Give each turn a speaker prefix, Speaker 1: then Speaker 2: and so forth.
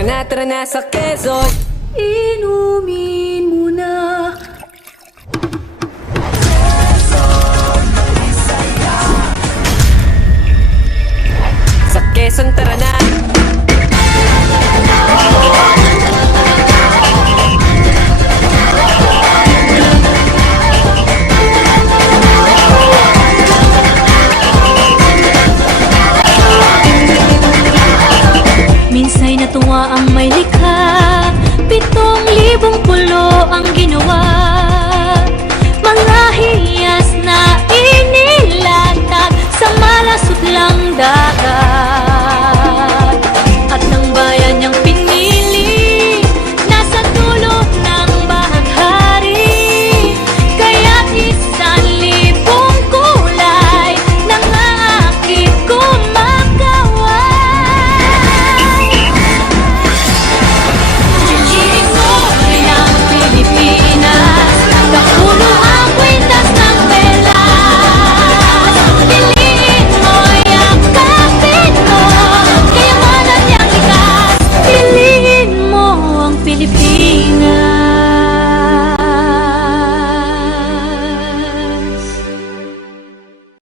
Speaker 1: Tara na, tara na sa Quezon.
Speaker 2: Inumin mo na.
Speaker 1: Quezon, tara na.
Speaker 2: Natuwa ang may likha.